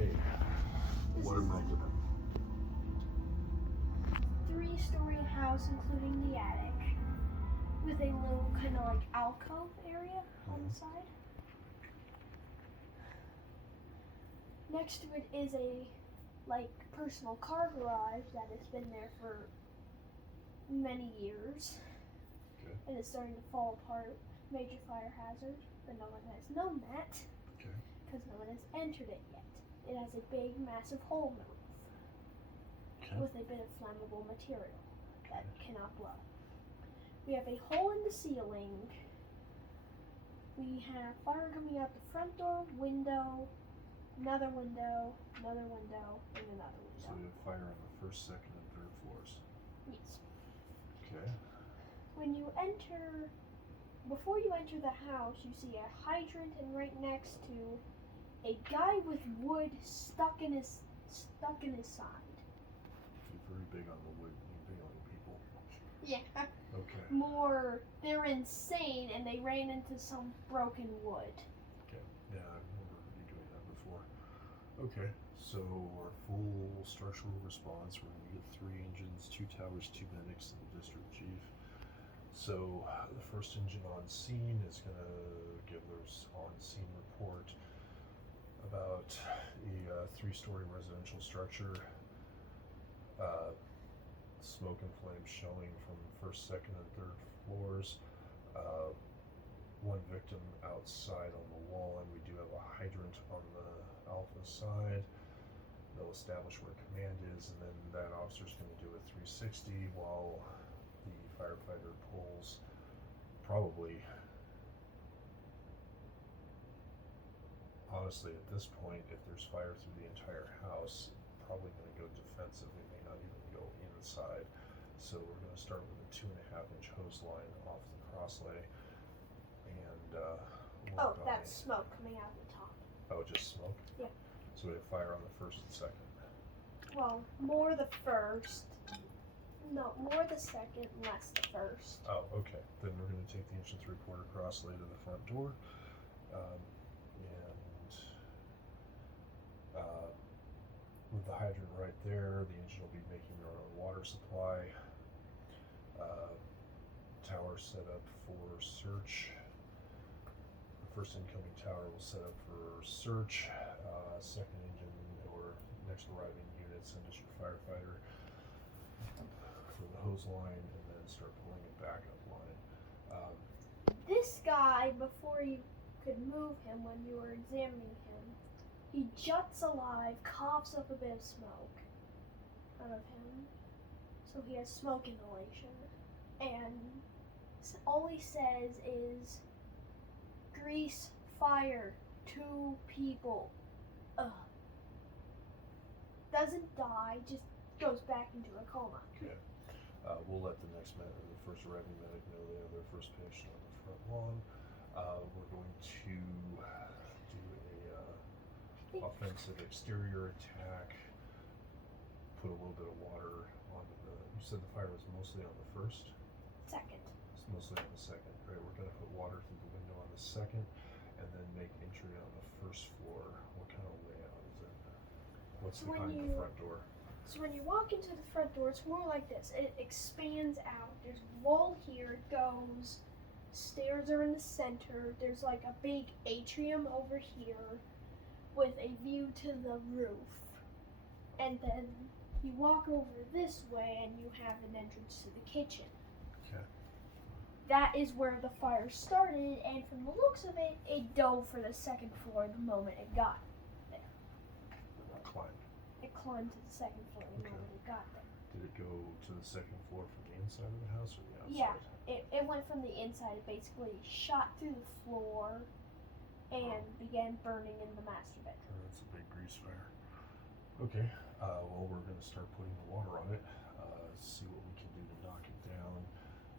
Okay. What am I given? 3-story house, including the attic, with a little kind of like alcove area on the side. Next to it is a personal car garage that has been there for many years. Okay. And it's starting to fall apart. Major fire hazard, but no one has known that. Okay. Because no one has entered it yet. It has a big, massive hole in the roof. Okay. With a bit of flammable material that cannot blow. We have a hole in the ceiling. We have fire coming out the front door, window, another window, another window, and another window. So we have fire on the first, second, and third floors. Yes. Okay. Before you enter the house, you see a hydrant, and right next to a guy with wood stuck in his side. You're very big on the wood, you're big on the people. Yeah. Okay. They're insane, and they ran into some broken wood. Okay. Yeah, I remember you doing that before. Okay. So our full structural response, we're going to get 3 engines, 2 towers, 2 medics, and the district chief. So the first engine on scene is going to give their on-scene report about a 3-story residential structure. Smoke and flames showing from the first, second, and third floors. 1 victim outside on the wall, and we do have a hydrant on the alpha side. They'll establish where command is, and then that officer's going to do a 360 while the firefighter pulls probably, honestly at this point, if there's fire through the entire house, probably going to go defensive. We may not even go inside. So we're going to start with a 2.5-inch hose line off the crosslay and Oh, that's smoke coming out of the top. Oh, just smoke? Yeah. So we have fire on the first and second. Well, more the first. No, more the second, less the first. Oh, okay. Then we're going to take the 1 3/4 crosslay to the front door. With the hydrant right there, the engine will be making their own water supply. Tower set up for search. The first incoming tower will set up for search. Second engine or next arriving unit, send us your firefighter for the hose line, and then start pulling a backup line. This guy, before you could move him when you were examining him, he juts alive, coughs up a bit of smoke out of him. So he has smoke inhalation. And all he says is, grease, fire, 2 people. Ugh. Doesn't die, just goes back into a coma. Okay. We'll let the first arriving medic know they have their first patient on the front lawn. We're going to do a offensive exterior attack. Put a little bit of water on the. You said the fire was mostly on the first. Second. It's mostly on the second. Right. We're going to put water through the window on the second, and then make entry on the first floor. What kind of layout is it? What's behind the front door? So when you walk into the front door, it's more like this. It expands out. There's a wall here. It goes. Stairs are in the center. There's like a big atrium over here with a view to the roof. And then you walk over this way and you have an entrance to the kitchen. Okay. That is where the fire started, and from the looks of it, it dove for the second floor the moment it got there. It climbed to the second floor the moment it got there. Did it go to the second floor from the inside of the house or the outside? Yeah, it went from the inside. It basically shot through the floor and began burning in the master bedroom. Oh, that's a big grease fire. Okay, well, we're going to start putting the water on it, see what we can do to knock it down.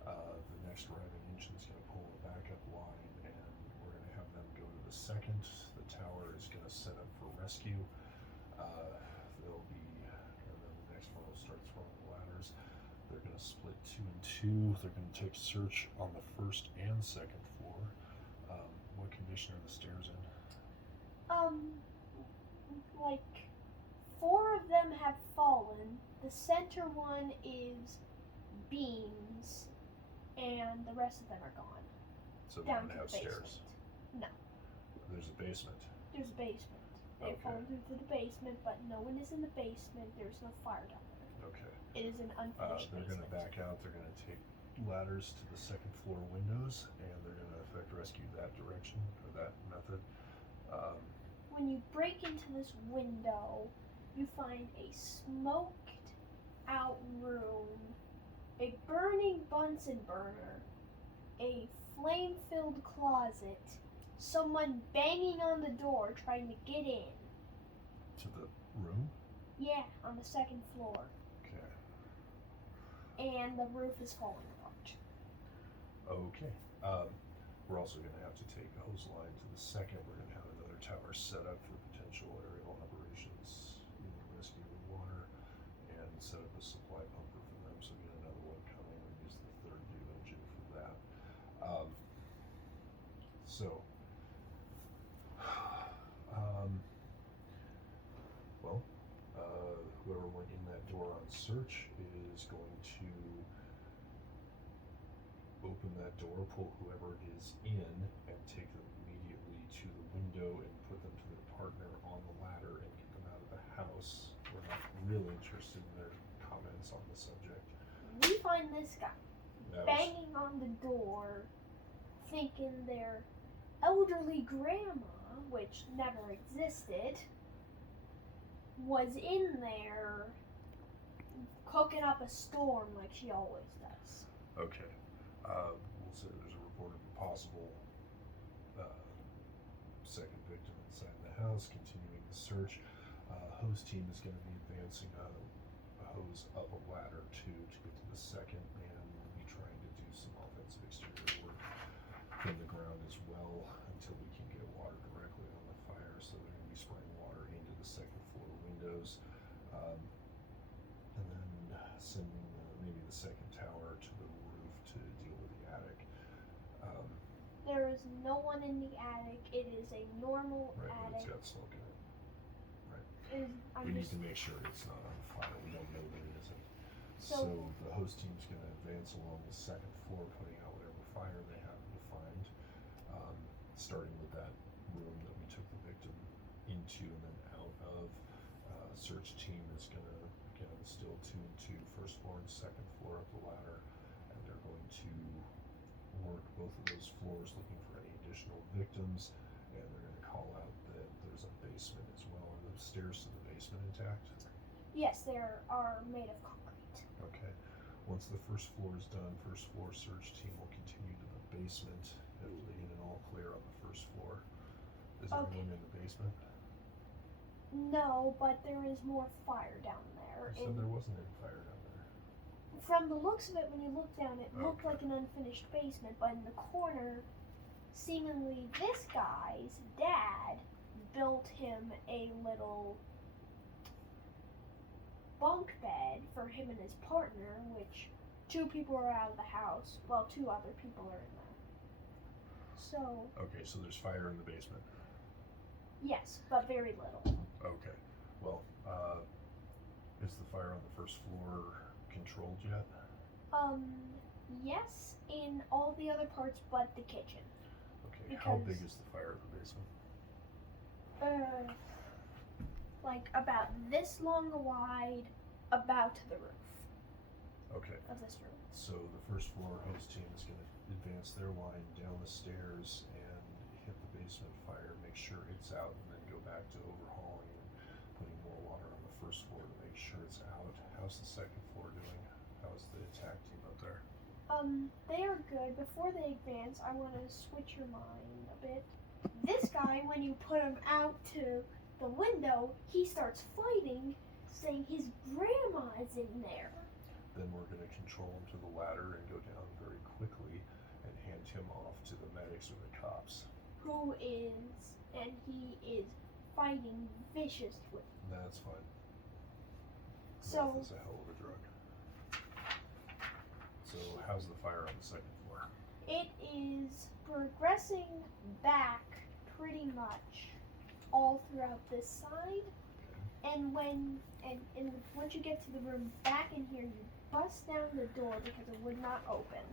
The next arriving engine is going to pull a backup line, and we're going to have them go to the second. The tower is going to set up for rescue. They'll be, and then the next one will start throwing ladders. They're going to split 2 and 2. They're going to take search on the first and second floor. What condition are the stairs in? Like them have fallen. The center one is beams, and the rest of them are gone. So they Down don't to have the basement. stairs. No. There's a basement. There's a basement. They've Okay. fallen through the basement, but no one is in the basement. There's no fire down there. Okay. It is an unfinished They're going basement. to back out. They're going to take ladders to the second floor windows, and they're going to effect rescue that direction or that method. When you break into this window, you find a smoked out room, a burning Bunsen burner, a flame filled closet, someone banging on the door trying to get in. To the room. Yeah, on the second floor. Okay. And the roof is falling apart. Okay. We're also going to have to take a hose line to the second. We're going to have another tower set up for potential aerial operations, rescue the water, and set up a supply pumper for them. So get another one coming and use the third new engine for that. Whoever went in that door on search is going to open that door, pull whoever is in, and take them immediately to the window and put them to their partner on the ladder and get them out of the house. We're not really interested in their comments on the subject. We find this guy That was- banging on the door, thinking their elderly grandma, which never existed, was in there cooking up a storm like she always does. Okay. We'll say there's a report of a possible second victim inside the house. Continuing the search. Hose team is going to be advancing a hose up a ladder to get to the second, and we'll be trying to do some offensive exterior work from the ground as well until we can get water directly on the fire. So they're going to be spraying water into the second floor windows, and then sending maybe the second tower to the roof to deal with the attic. There is no one in the attic. It is a normal Right, but it's attic. got smoke in it. I'm We need just to make sure it's not on fire. We don't know that it isn't. So- So the host team's going to advance along the second floor, putting out whatever fire they happen to find, starting with that room that we took the victim into and then out of. Search team is going to, again, still 2 and 2, first floor and second floor up the ladder, and they're going to work both of those floors looking for any additional victims, and they're going to call out that there's a basement as well. Are the stairs to the basement intact? yes, they are made of concrete. Okay. Once the first floor is done, first floor search team will continue to the basement after they get an all clear on the first floor. Is Okay. everyone in the basement? No, but there is more fire down there. You said there wasn't any fire down there. From the looks of it, when you look down, it looked Okay. like an unfinished basement, but in the corner, seemingly this guy's dad built him a little bunk bed for him and his partner, which 2 people are out of the house, while 2 other people are in there. So, Okay, so there's fire in the basement. yes, but very little. Okay. Well, is the fire on the first floor controlled yet? Yes, in all the other parts but the kitchen. Okay. How Because- big is the fire in the basement? Like about this long wide, about to the roof Okay. of this room. So the first floor host team is going to advance their line down the stairs and hit the basement fire, make sure it's out, and then go back to overhauling and putting more water on the first floor to make sure it's out. How's the second floor doing? How's the attack team up there? They are good. Before they advance, I want to switch your mind a bit. This guy, when you put him out to the window, he starts fighting, saying his grandma is in there. Then we're going to control him to the ladder and go down very quickly and hand him off to the medics or the cops. He is fighting viciously. That's fine. So, Meth is a hell of a drug. So how's the fire on the second floor? it is progressing back pretty much all throughout this side. And once you get to the room back in here, you bust down the door because it would not open.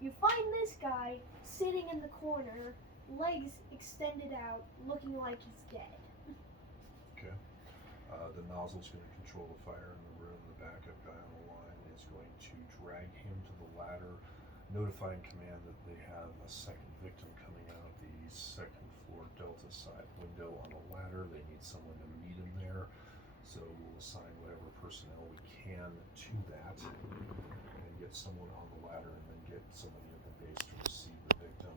You find this guy sitting in the corner, legs extended out, looking like he's dead. Okay. The nozzle's going to control the fire in the room. The backup guy on the line is going to drag him to the ladder, notifying command that they have a second victim coming out the second floor Delta side window on the ladder. They need someone to meet him there. So we'll assign whatever personnel we can to that and get someone on the ladder and then get somebody at the base to receive the victim.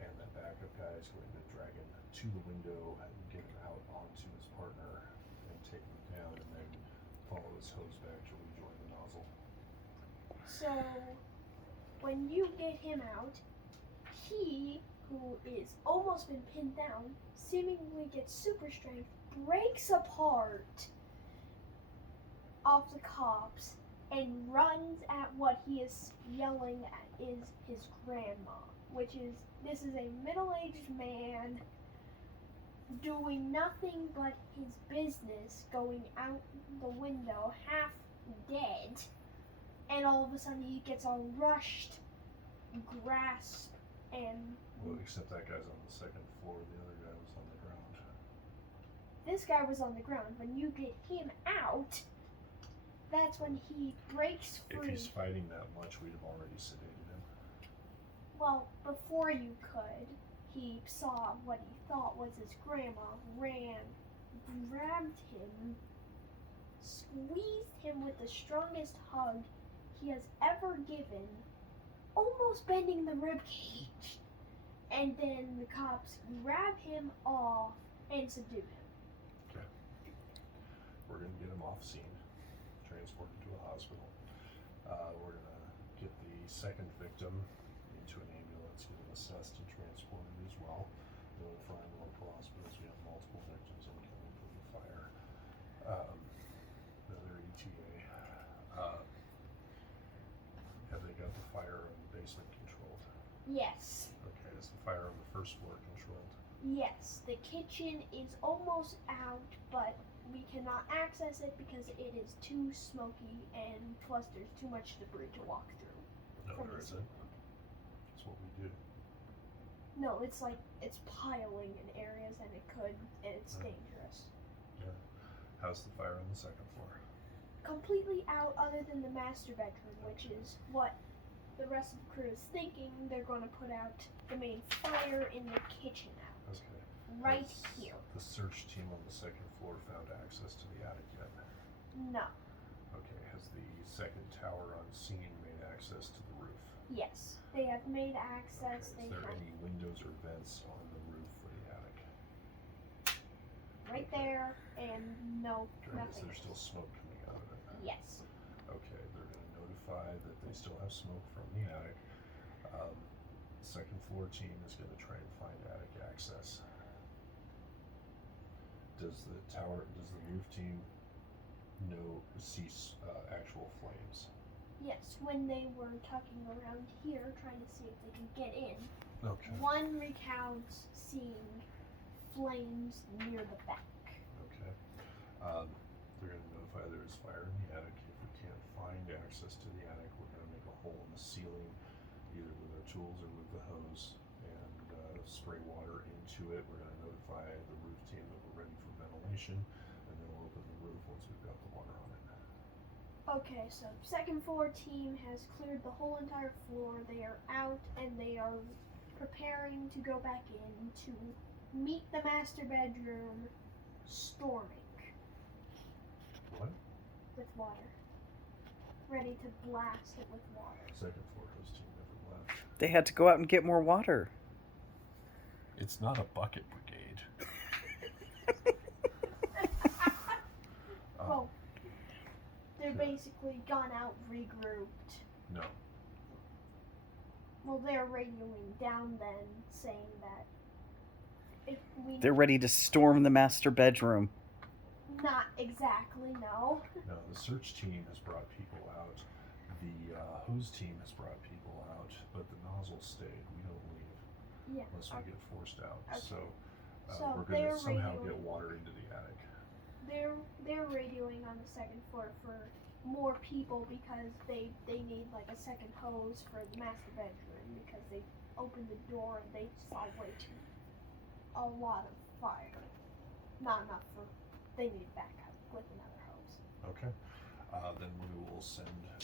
And that backup guy is going to drag him to the window and get him out onto his partner and take him down and then follow his hose back to rejoin the nozzle. So, when you get him out, he, who is almost been pinned down, seemingly gets super strength, breaks apart off the cops, and runs at what he is yelling at is his grandma, this is a middle-aged man doing nothing but his business, going out the window half dead, and all of a sudden he gets all rushed, grasp, and Well, except that guy's on the second floor, the other guy was on the ground. this guy was on the ground. When you get him out, that's when he breaks free. If he's fighting that much, we'd have already sedated him. Well, before you could, he saw what he thought was his grandma, ran, grabbed him, squeezed him with the strongest hug he has ever given, almost bending the rib cage. And then the cops grab him off and subdue him. Okay. We're going to get him off scene, transport him to a hospital. We're going to get the second victim into an ambulance, get him assessed and transported as well. Notifying local hospitals we have multiple victims incoming from the fire. Another ETA. Have they got the fire in the basement controlled? Yes. Okay, is the fire on the first floor controlled? Yes, the kitchen is almost out, but we cannot access it because it is too smoky and plus there's too much debris to walk through. No, from there the isn't. ceiling. That's what we do. No, it's like it's piling in areas and it's dangerous. Yeah. How's the fire on the second floor? Completely out other than the master bedroom, which is what the rest of the crew is thinking. They're going to put out the main fire in the kitchen out. Okay. Right Has here. the search team on the second floor found access to the attic yet? No. Okay. Has the second tower on scene made access to the roof? Yes. They have made access. Okay. Is there any windows or vents on the roof for the attic? Right there, and no, Is nothing. there still smoke coming out of it? Yes. Okay, they're going to notify that they still have smoke from the attic. Second floor team is going to try and find attic access. Does the roof team see actual flames? Yes, when they were tucking around here trying to see if they could get in, Okay. one recounts seeing flames near the back. Okay. They're going to notify there is fire in the attic. If we can't find access to the attic, we're going to make a hole in the ceiling, either with our tools or with the hose, and spray water into it. We're going to notify the roof team that we're ready for ventilation, and then we'll open the roof once we've got the water on it. Okay, so second floor team has cleared the whole entire floor. They are out and they are preparing to go back in to meet the master bedroom storming What? with water. Ready to blast it with water. Second floor hose team never left. They had to go out and get more water. It's not a bucket brigade. Well, they're basically gone out, regrouped. No. Well, they're radioing down then, saying that if we They're ready to storm the master bedroom. not exactly, no. No, the search team has brought people out. The hose team has brought people out, but the nozzle stayed. We don't leave Yeah. unless we get forced out. Okay. So, So we're going they're to somehow radioing. get water into the attic. They're radioing on the second floor for more people because they need like a second hose for the master bedroom because they opened the door and they saw a lot of fire. Not enough for, they need backup with another hose. Okay. Then we will send a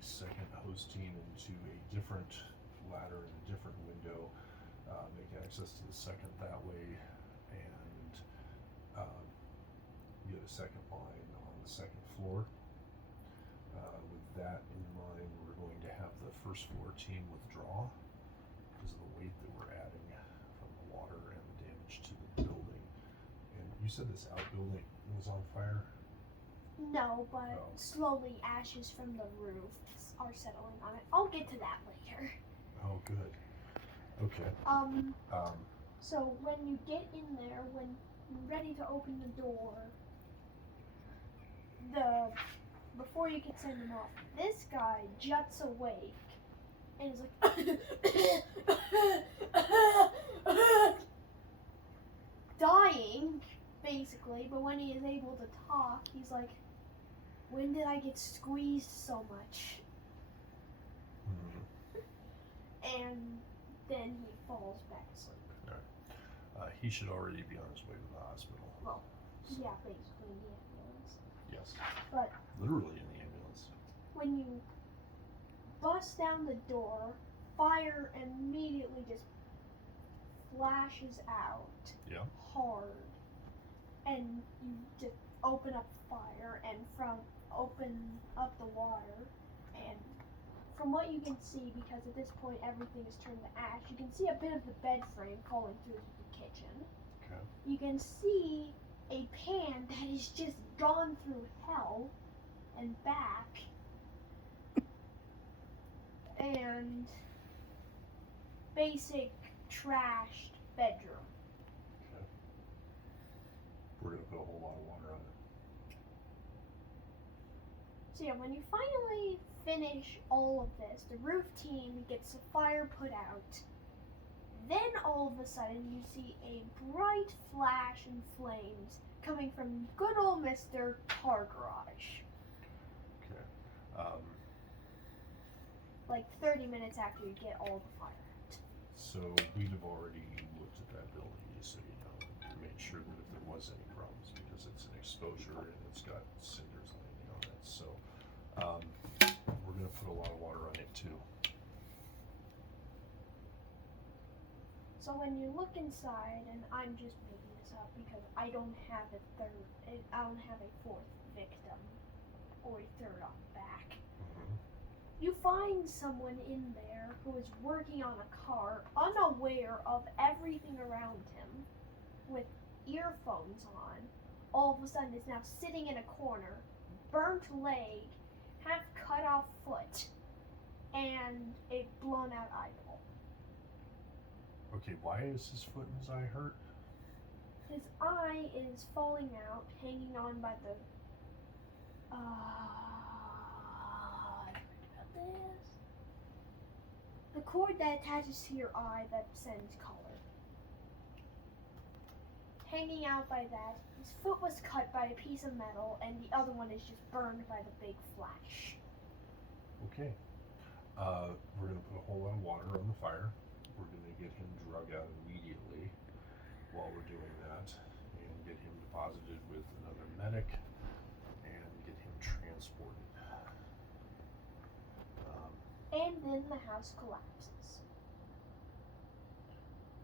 second hose team into a different ladder and a different window, make access to the second that way, and get a second line on the second floor. With that in mind, we're going to have the first floor team withdraw because of the weight that we're adding from the water and the damage to the building. And you said this outbuilding was on fire? No, but slowly ashes from the roof are settling on it. I'll get to that later. Oh, good. Okay. So when you get in there, when you're ready to open the door, before you can send him off, this guy juts awake and is like dying, basically. But when he is able to talk, he's like, "When did I get squeezed so much?" And then he falls back asleep. He should already be on his way to the hospital. Well, yeah, basically in the ambulance. Yes. But literally in the ambulance. When you bust down the door, fire immediately just flashes out hard. And you just open up fire and open up the water, and from what you can see, because at this point everything is turned to ash, you can see a bit of the bed frame falling through the kitchen. Okay. You can see a pan that has just gone through hell and back. And basic trashed bedroom. Okay. We're gonna put a whole lot of water on it. So yeah, when you finally finish all of this, the roof team gets the fire put out. Then all of a sudden you see a bright flash and flames coming from good old Mr. Car Garage. Okay. Like 30 minutes after you get all the fire out. So we'd have already looked at that building, just so you know, to make sure that if there was any problems, because it's an exposure and it's got cinders landing on it. So we're gonna put a lot of water on it too. So when you look inside, and I'm just making this up because I don't have a fourth victim or a third on the back. You find someone in there who is working on a car, unaware of everything around him, with earphones on. All of a sudden is now sitting in a corner, burnt leg, half cut off foot, and a blown out eyeball. Okay, why is his foot and his eye hurt? His eye is falling out, hanging on by the the cord that attaches to your eye that sends color. Hanging out by that, his foot was cut by a piece of metal, and the other one is just burned by the big flash. Okay. We're gonna put a whole lot of water on the fire. We're gonna get him drug out immediately while we're doing that, and get him deposited with another medic, and get him transported. And then the house collapses.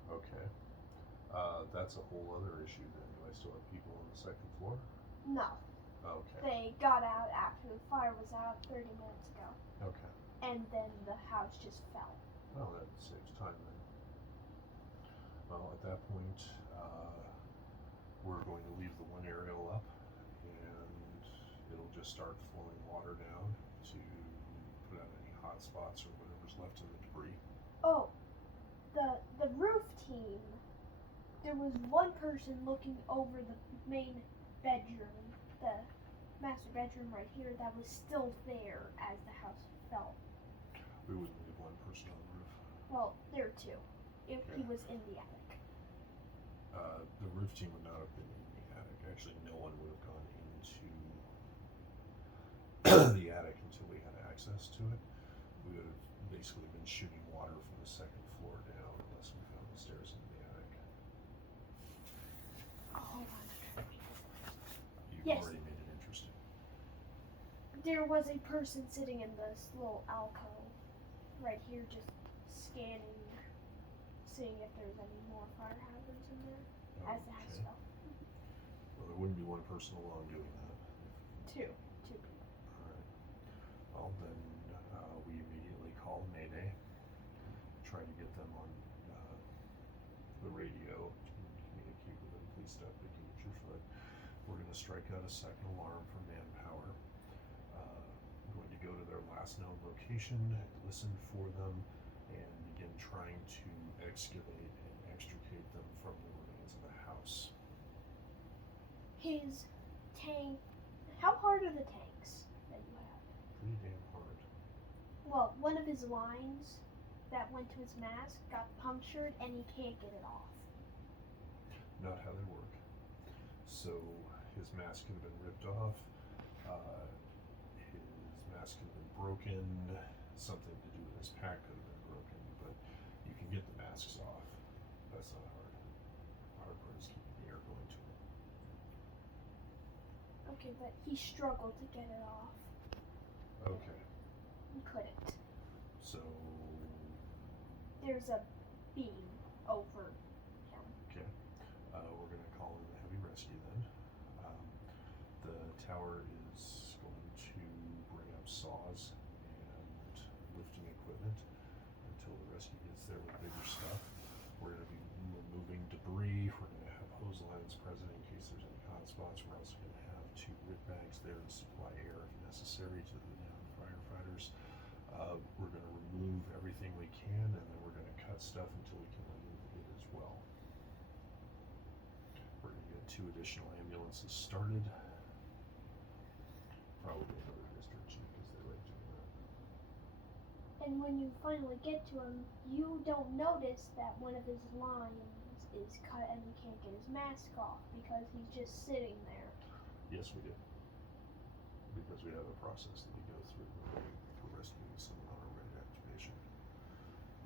Okay. That's a whole other issue then. Do I still have people on the second floor? No, Okay. they got out after the fire was out 30 minutes ago, Okay. and then the house just fell. Well, that saves time then. Well, at that point, we're going to leave the one aerial up, and it'll just start flowing water down to put out any hot spots or whatever's left in the debris. Oh, the roof team. There was one person looking over the main bedroom, the master bedroom right here, that was still there as the house fell. We wouldn't leave one person on the roof. Well, there were two. He Okay. was in the attic. The roof team would not have been in the attic. Actually, no one would have gone into attic until we had access to it. We would have basically been shooting water from the second floor down unless we found the stairs into the attic. Oh, hold on. You've Yes. already made it interesting. There was a person sitting in this little alcove right here, just scanning, seeing if there's any more fire hazards in there as the house Okay. fell. Well, there wouldn't be one person alone doing that. Two people. Alright. Well, then we immediately call Mayday, try to get them on the radio, communicate with them. Please stop picking at your foot. We're going to strike out a second alarm for manpower. We're going to go to their last known location, listen for them, and begin trying to excavate and extricate them from the remains of the house. His tank. How hard are the tanks that you have? Pretty damn hard. Well, one of his lines that went to his mask got punctured and he can't get it off. Not how they work. So his mask could have been ripped off, his mask could have been broken, something to do with his pack could have been broken, but you can get the masks off. That's not hard. The hard part is keeping the air going to him. Okay, but he struggled to get it off. Okay, He couldn't. so There's a beam over him. okay, we're gonna call in the heavy rescue then. The tower is going to bring up saws and lifting equipment until the rescue gets there with bigger stuff. We're going to be removing debris. We're going to have hose lines present in case there's any hot spots. We're also going to have 2 RIT bags there to supply air if necessary to the downed firefighters. We're going to remove everything we can, and then we're going to cut stuff until we can remove it as well. We're going to get 2 additional ambulances started. Probably another district chief because they like doing that. And when you finally get to him, you don't notice that one of his lines is cut and he can't get his mask off because he's just sitting there. Yes, we do. Because we have a process that we go through for rescuing someone on our red activation.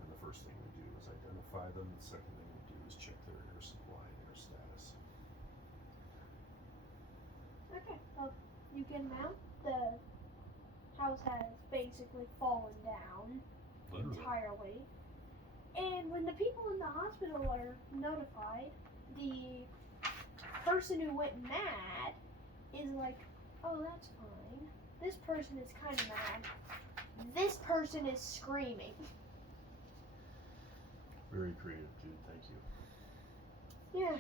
And the first thing we do is identify them. The second thing we do is check their air supply and air status. Okay, well, you get him out. The house has basically fallen down Literally. entirely. And when the people in the hospital are notified, the person who went mad is like, oh, that's fine. This person is kind of mad. This person is screaming. Very creative, dude. Thank you. Yeah.